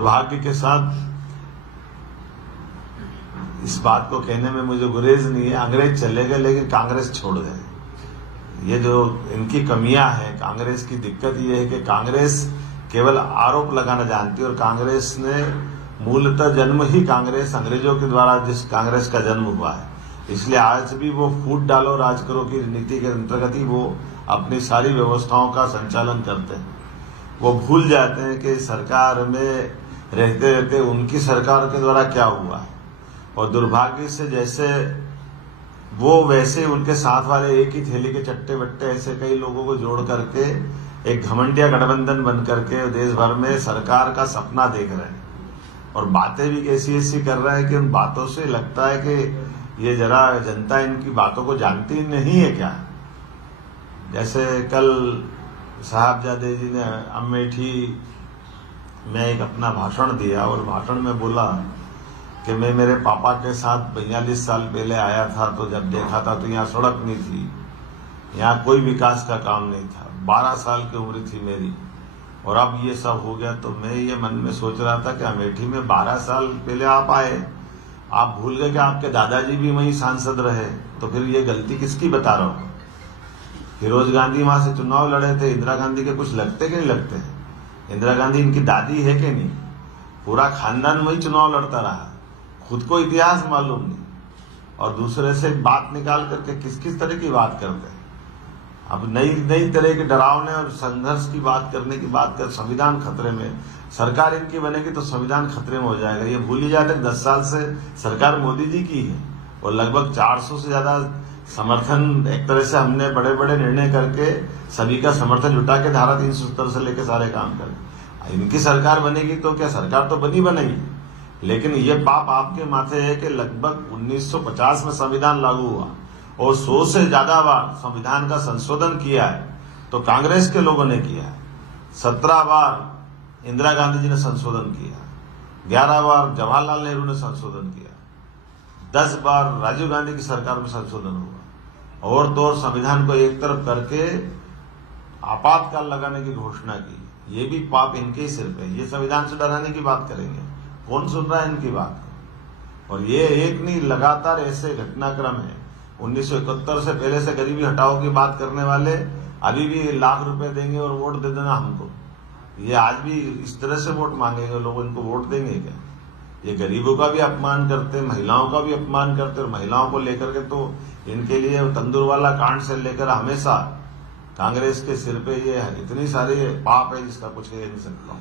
दुर्भाग्य के साथ इस बात को कहने में मुझे गुरेज नहीं है, अंग्रेज चले गए लेकिन कांग्रेस छोड़ गए। ये जो इनकी कमियां हैं, कांग्रेस की दिक्कत ये है कि कांग्रेस केवल आरोप लगाना जानती है और कांग्रेस ने मूलतः जन्म ही कांग्रेस अंग्रेजों के द्वारा जिस कांग्रेस का जन्म हुआ है, इसलिए आज भी वो फूट डालो राज करो की नीति के अंतर्गत ही वो अपनी सारी व्यवस्थाओं का संचालन करते हैं। वो भूल जाते हैं कि सरकार में रहते रहते उनकी सरकार के द्वारा क्या हुआ है, और दुर्भाग्य से जैसे वो वैसे उनके साथ वाले एक ही थैली के चट्टे बट्टे ऐसे कई लोगों को जोड़ करके एक घमंडिया गठबंधन बन करके देश भर में सरकार का सपना देख रहे हैं और बातें भी कैसी ऐसी कर रहे हैं कि उन बातों से लगता है कि ये जरा जनता इनकी बातों को जानती नहीं है क्या। जैसे कल साहबजादे जी ने अमेठी में एक अपना भाषण दिया और भाषण में बोला कि मैं मेरे पापा के साथ 42 साल पहले आया था, तो जब देखा था तो यहाँ सड़क नहीं थी, यहाँ कोई विकास का काम नहीं था, 12 साल की उम्र थी मेरी, और अब ये सब हो गया। तो मैं ये मन में सोच रहा था कि अमेठी में 12 साल पहले आप आए, आप भूल गए कि आपके दादाजी भी वहीं सांसद रहे, तो फिर ये गलती किसकी बता रहा हूँ। फिरोज गांधी वहां से चुनाव लड़े थे, इंदिरा गांधी के कुछ लगते कि नहीं लगते? इंदिरा गांधी इनकी दादी है कि नहीं? पूरा खानदान वही चुनाव लड़ता रहा, खुद को इतिहास मालूम नहीं, और दूसरे से बात निकाल करके किस किस तरह की बात करते हैं। अब नई तरह के डरावने और संघर्ष की बात करने की बात कर, संविधान खतरे में, सरकार इनकी बनेगी तो संविधान खतरे में हो जाएगा। ये भूल ही जाते 10 साल से सरकार मोदी जी की है और लगभग 400 से ज्यादा समर्थन, एक तरह से हमने बड़े बड़े निर्णय करके सभी का समर्थन जुटा के धारा 370 से लेकर सारे काम करें। इनकी सरकार बनेगी तो क्या, सरकार तो बनेगी, लेकिन ये पाप आपके माथे है कि लगभग 1950 में संविधान लागू हुआ और 100 से ज्यादा बार संविधान का संशोधन किया है तो कांग्रेस के लोगों ने किया है। 17 बार इंदिरा गांधी जी ने संशोधन किया, 11 बार जवाहरलाल नेहरू ने संशोधन किया, 10 बार राजीव गांधी की सरकार में संशोधन हुआ, और तो और संविधान को एक तरफ करके आपातकाल लगाने की घोषणा की। ये भी पाप इनके ही सिर पे। ये संविधान से डराने की बात करेंगे, कौन सुन रहा है इनकी बात को? और ये एक नहीं, लगातार ऐसे घटनाक्रम है। 1971 से पहले से गरीबी हटाओ की बात करने वाले अभी भी लाख रुपए देंगे और वोट दे देना हमको, ये आज भी इस तरह से वोट मांगेंगे, लोग इनको वोट देंगे क्या? ये गरीबों का भी अपमान करते, महिलाओं का भी अपमान करते, और महिलाओं को लेकर के तो इनके लिए तंदूर वाला कांड से लेकर हमेशा कांग्रेस के सिर पे ये इतनी सारे पाप है जिसका कुछ कह नहीं सकता हूँ।